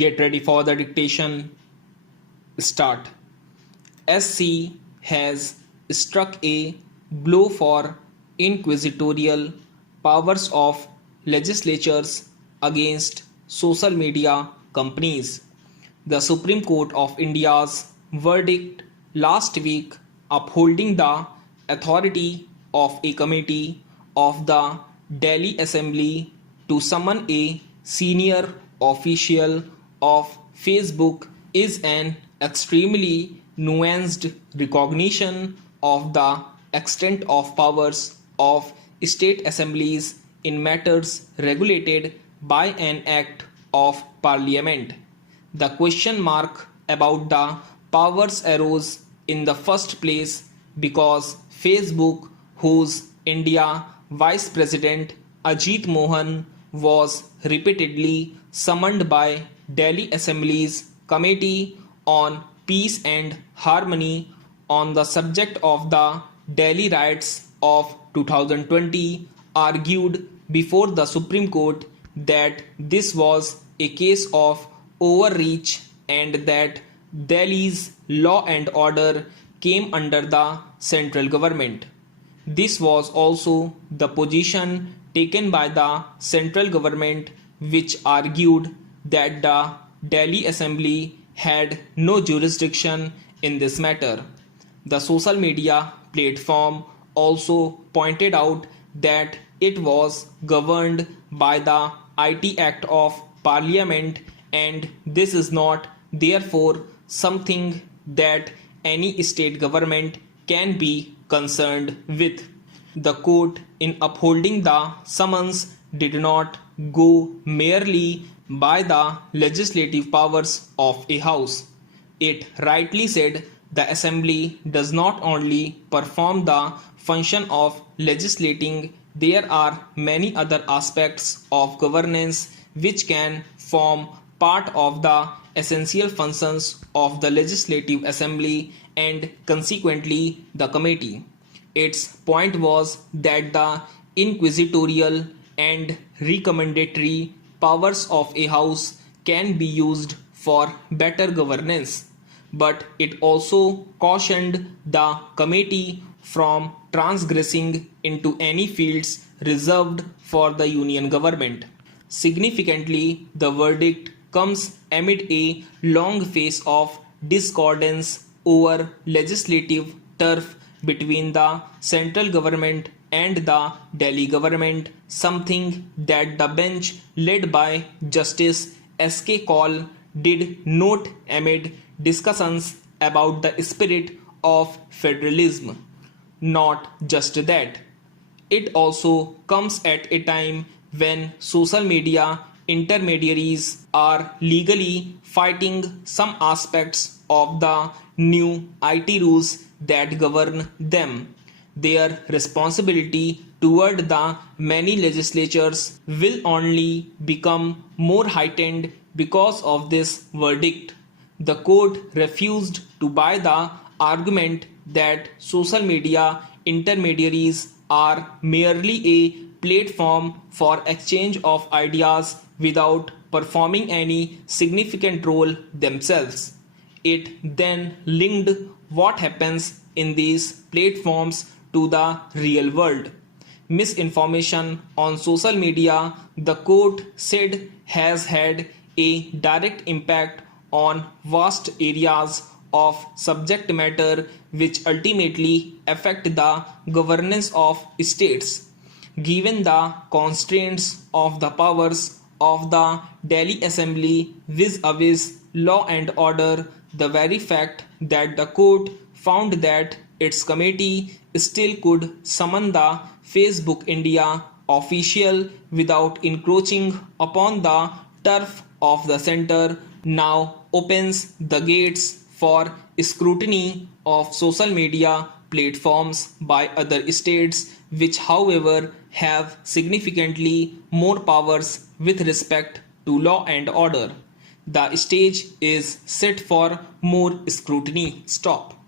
Get ready for the dictation. Start. SC has struck a blow for inquisitorial powers of legislatures against social media companies. The Supreme Court of India's verdict last week upholding the authority of a committee of the Delhi Assembly to summon a senior official of Facebook is an extremely nuanced recognition of the extent of powers of state assemblies in matters regulated by an act of parliament. The question mark about the powers arose in the first place because Facebook, whose India Vice President Ajit Mohan was repeatedly summoned by Delhi Assembly's Committee on Peace and Harmony on the subject of the Delhi riots of 2020, argued before the Supreme Court that this was a case of overreach and that Delhi's law and order came under the central government. This was also the position taken by the central government, which argued that the Delhi Assembly had no jurisdiction in this matter. The social media platform also pointed out that it was governed by the IT Act of Parliament, and this is not therefore something that any state government can be concerned with. The court, in upholding the summons, did not go merely by the legislative powers of a house. It rightly said the assembly does not only perform the function of legislating, there are many other aspects of governance which can form part of the essential functions of the legislative assembly and consequently the committee. Its point was that the inquisitorial and recommendatory powers of a house can be used for better governance, but it also cautioned the committee from transgressing into any fields reserved for the union government. Significantly, the verdict comes amid a long phase of discordance over legislative turf between the central government and the Delhi government, something that the bench led by Justice S.K. Kaul did note amid discussions about the spirit of federalism. Not just that, it also comes at a time when social media intermediaries are legally fighting some aspects of the new IT rules that govern them. Their responsibility toward the many legislatures will only become more heightened because of this verdict. The court refused to buy the argument that social media intermediaries are merely a platform for exchange of ideas without performing any significant role themselves. It then linked what happens in these platforms to the real world. Misinformation on social media, the court said, has had a direct impact on vast areas of subject matter which ultimately affect the governance of states. Given the constraints of the powers of the Delhi Assembly vis-a-vis law and order, the very fact that the court found that its committee still could summon the Facebook India official without encroaching upon the turf of the center now opens the gates for scrutiny of social media platforms by other states, which however have significantly more powers with respect to law and order. The stage is set for more scrutiny. Stop.